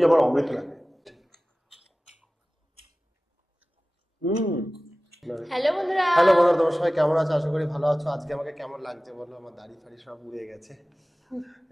সত্যি আমার অমৃত লাগে। হুম। হ্যালো বন্ধুরা। হ্যালো বন্ধুরা তোমার সবাই কেমন আছো? আশা করি ভালো আছো। আজকে আমাকে কেমন লাগছে বলো? আমার দাড়ি ফাড়ি সব উড়ে গেছে।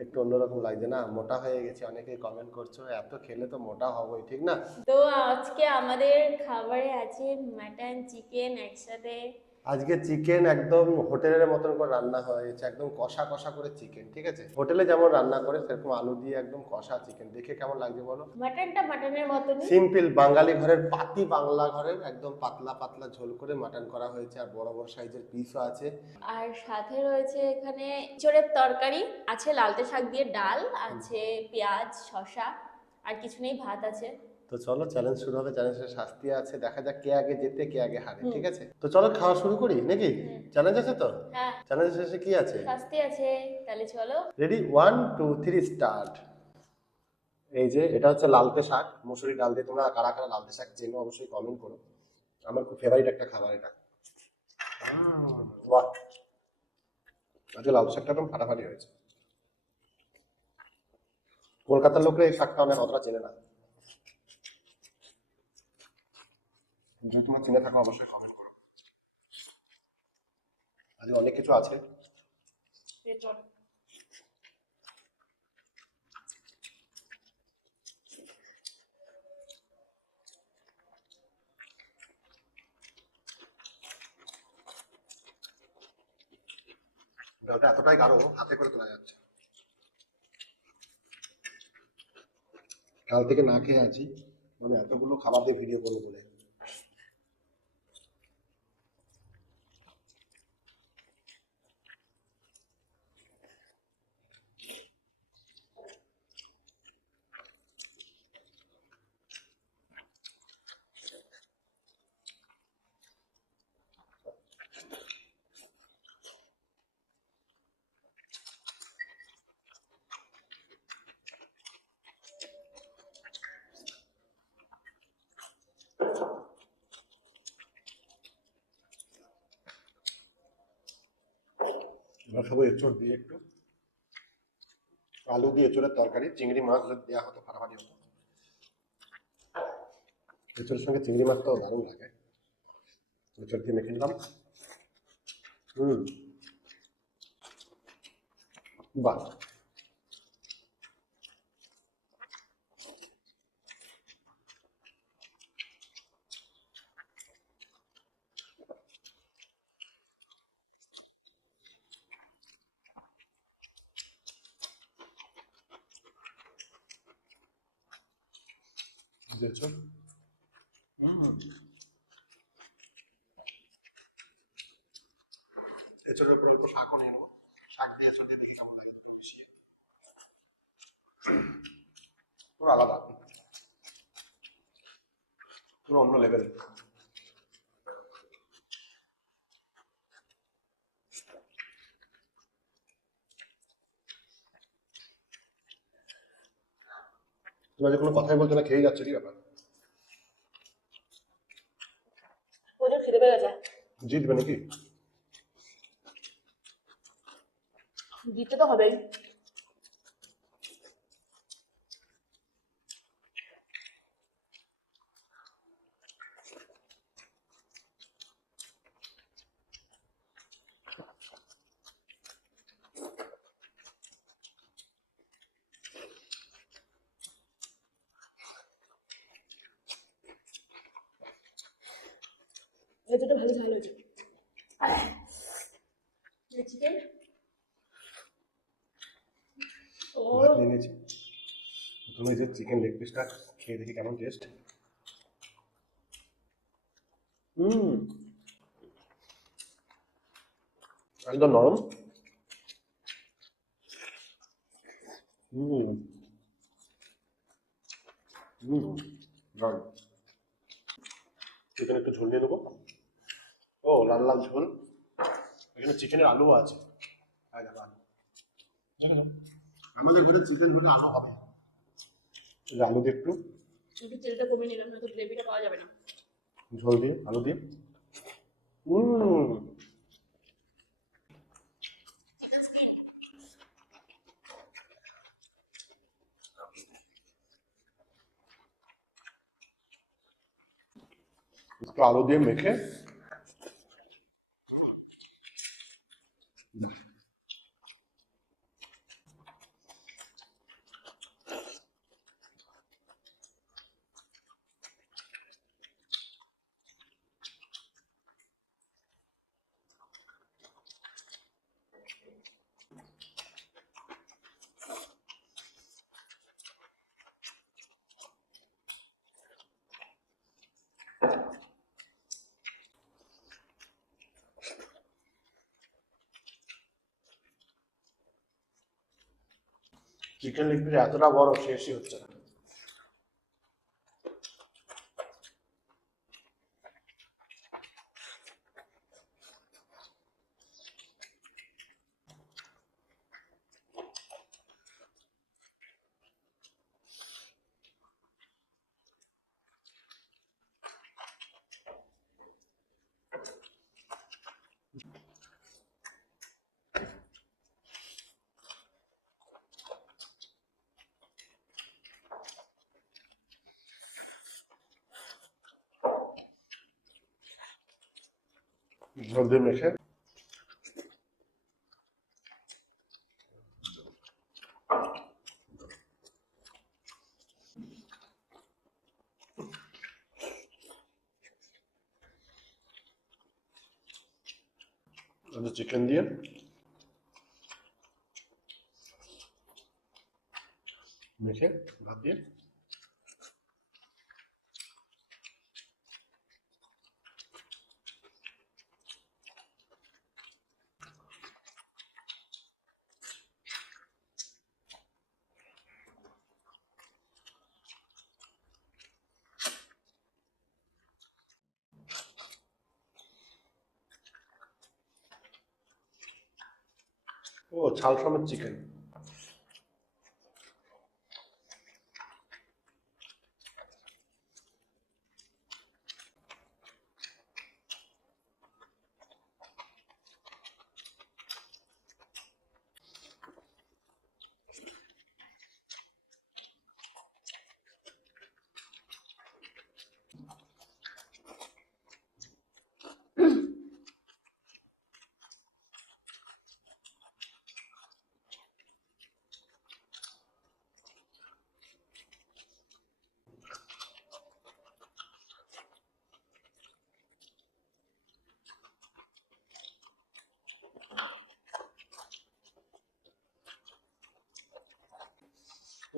একটু অন্যরকম লাগছে না? মোটা হয়ে গেছে। অনেকে কমেন্ট করছ এত খেলে তো মোটা হবোই ঠিক না? তো আজকে আমাদের খাবারে আছে মাটন চিকেন একসাথে। আজকে চিকেন একদম হোটেলের মতন করে রান্না হয়েছে একদম কষা কষা করে চিকেন ঠিক আছে? হোটেলে যেমন রান্না করে সেরকম আলু দিয়ে একদম কষা চিকেন দেখে কেমন লাগছে বলো? মাটনটা মাটনের মতনই। সিম্পল বাঙালি ঘরের পাতি বাংলা ঘরের একদম পাতলা পাতলা ঝোল করে মাটন করা হয়েছে আর বড় বড় সাইজের পিসও আছে। আর সাথে রয়েছে এখানে চোরের তরকারি আছে লালতে শাক দিয়ে ডাল আছে পেঁয়াজ শসা আর কিছু নেই ভাত আছে। তো চলো চ্যালেঞ্জ শুরু হবে চ্যালেঞ্জের শাস্তি আছে দেখা যাক কে আগে যেতে কে আগে হারে ঠিক আছে? তো চলো খাওয়া শুরু করি নাকি? চ্যালেঞ্জ আছে তো? হ্যাঁ। চ্যালেঞ্জ শেষে কি আছে? শাস্তি আছে তাহলে চলো। Ready one two three start এই যে এটা হচ্ছে লালতে শাক মুসুরি ডাল দিয়ে তোমরা কারা কারা লালতে শাক চেনো অবশ্যই কমেন্ট করো। আমার খুব ফেভারিট একটা খাবার এটা। বাহ আজকে লাল শাকটা একদম ফাটাফাটি হয়েছে। কলকাতার লোকরা এই শাকটা অনেক অতটা চেনে না। যদি তোমরা চিনে থাকো, অবশ্যই কমেন্ট করো। আজকে অনেক কিছু আছে। ডালটা এতটাই গাঢ়, হাতে করে তোলা যাচ্ছে। কাল থেকে না খেয়ে আছি। মানে এতগুলো খাবার দিয়ে ভিডিও করব বলে। এবার খাব এঁচড় দিয়ে একটু। আলু দিয়ে এঁচড়ের তরকারি, চিংড়ি মাছ দেওয়া হতো ফাটাফাটি হতো। এঁচড়ের সঙ্গে চিংড়ি মাছ তো দারুণ লাগে। এঁচড় দিয়ে মেখে নিলাম। হুম। বাহ। এঁচড় এঁচড়ের উপরে অল্প শাকও নিয়ে নেব। শাক দিয়ে দেখি কেমন লাগে। পুরো আলাদা। পুরো অন্য লেভেল তোমরা যে কোনো কথাই বলছো না খেয়ে যাচ্ছে কি ব্যাপার? জিতবে নাকি? দিতে তো হবেই। এতটা ভালো ঝাল হয়েছে। চিকেন ও। ভাত তুমি যে চিকেন লেগ পিসটা খেয়ে দেখি কেমন টেস্ট হুম। একদম নরম। হুম। হুম। দারুণ। চিকেন একটু ঝোল নিয়ে নেব। রান্নার ঝোল। এখানে চিকেনের আলু। আছে আমাদের ঘরে চিকেন হলে আলু হবে। আলু দিয়ে একটু কমে পাওয়া যাবে না। ঝোল দিয়ে আলু দিয়ে। একটু আলু দিয়ে মেখে চিকেন লেগ এতটা বড় শেষই হচ্ছে না। ঝোল দিয়ে মেখে চিকেন দিয়ে মেখে ভাত দিয়ে ও ছাল সমেত চিকেন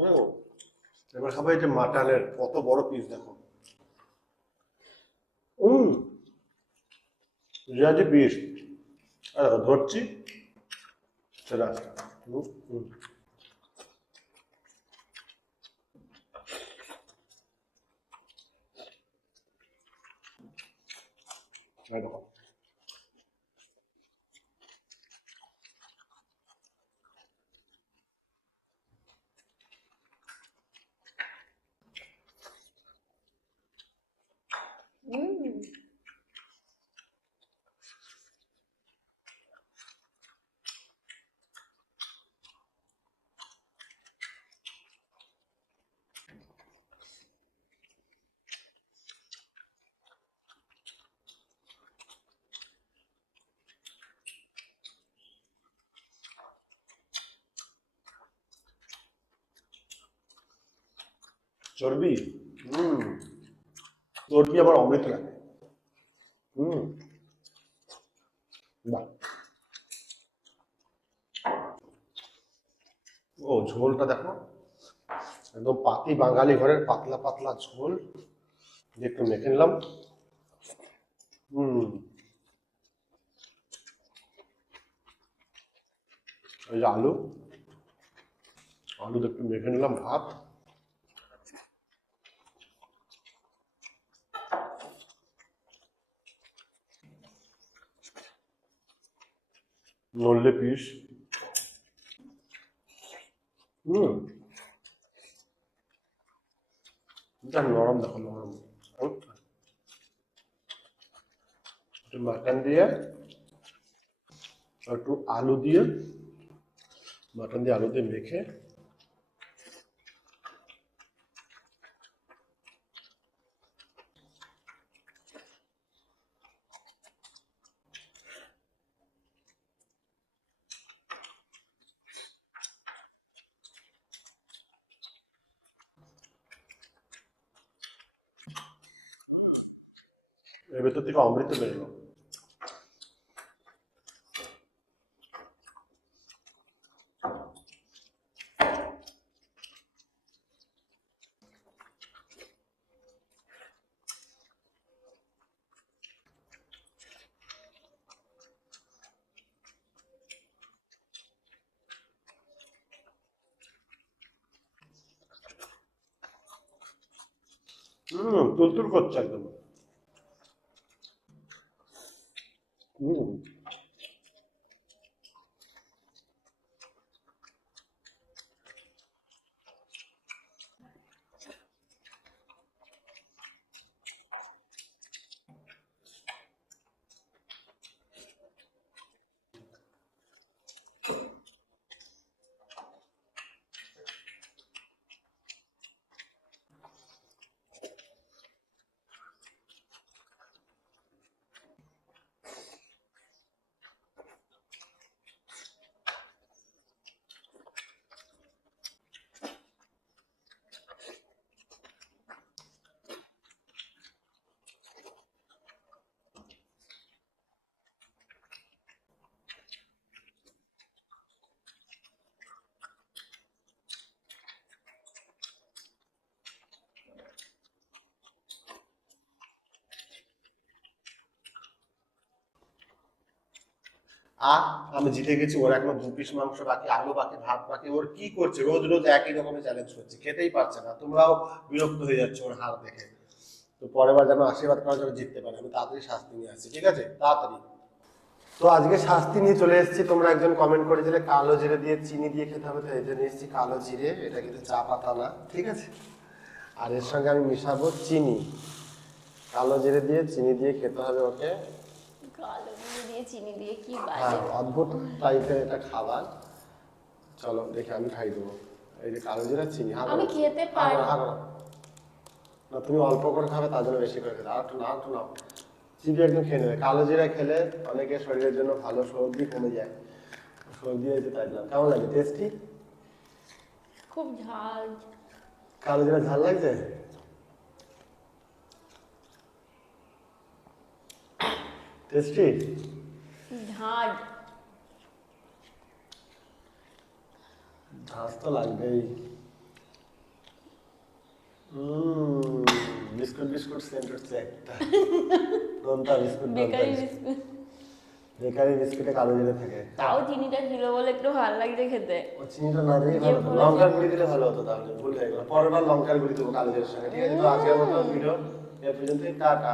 ও এবার খাব যে মাটনের কত বড় পিস দেখো হুম। যে পিস ধরছি। সেটা। হুম, হুম। এই দেখো হুম চর্বি? হুম। চর্বি আমার অমৃত লাগে। হুম। বাহ। ও, ঝোলটা দেখো। একদম পাতি বাঙালি ঘরের পাতলা পাতলা ঝোল। একটু মেখে নিলাম। হুম। আলু। আলু একটু মেখে নিলাম ভাত। নড়লে পিস হুম নরম দেখো নরম মাটন দিয়ে একটু আলু দিয়ে মাটন দিয়ে আলু দিয়ে মেখে ভেতর থেকে অমৃত বেরোলো হুম তুলতুল করছে একদম হুম আ আমি জিতে গেছি, ওর এখনও দু পিস মাংস বাকি, আলু বাকি, ভাত বাকি, ওর কি করছে? রোজ রোজ একই রকমের চ্যালেঞ্জ করছে, খেতেই পারছে না, তোমরাও বিরক্ত হয়ে যাচ্ছ ওর হার দেখে। তো পরের বার যেন আশীর্বাদ করার জন্য জিততে পারে, আমি তাড়াতাড়ি শাস্তি নিয়ে আসছি, ঠিক আছে? তাড়াতাড়ি। তো আজকে শাস্তি নিয়ে চলে এসেছি, তোমরা একজন কমেন্ট করেছিলে, কালো জিরে দিয়ে চিনি দিয়ে খেতে হবে তো এই জন্য এসেছি কালো জিরে, এটা কিন্তু চা পাতা না, ঠিক আছে? আর এর সঙ্গে আমি মিশাবো চিনি, কালো জিরে দিয়ে চিনি দিয়ে খেতে হবে ওকে। কালো চিনি দিয়ে কি হ্যাঁ অদ্ভুত টাইপের একটা খাবার। চলো দেখে আমি খাই দেবো। এই যে কালো জিরা চিনি হ্যাঁ আমি খেতে পারি। না তুমি অল্প করে খাবে তার জন্য বেশি করে খেতে আর একটু না একটু চিবি একদম খেয়ে নেবে। কালো জিরা খেলে অনেকের শরীরের জন্য ভালো সর্দি কমে যায়। সর্দি হয়েছে তাই না কেমন লাগে? টেস্টি খুব ঝাল। কালো জিরা ঝাল লাগছে? টেস্টি ঝাল ঝাঁজ তো লাগবেই। বিস্কুট বিস্কুট সেন্ট হচ্ছে একটা নোনতা বিস্কুট বেকারি বিস্কুট। বেকারি বিস্কুটে কালো জিরে থাকে। তাও চিনিটা ছিল বলে একটু ভালো লাগছে খেতে। ও চিনিটা না দিয়ে ভালো হতো। লঙ্কার গুঁড়ি দিলে ভালো হতো তাহলে। ভুল হয়ে গেল। পরের বার লঙ্কার গুঁড়ি দেবো কালো জিরের সঙ্গে। ঠিক আছে তো আজকের মতো ভিডিও এ পর্যন্তই। টাটা।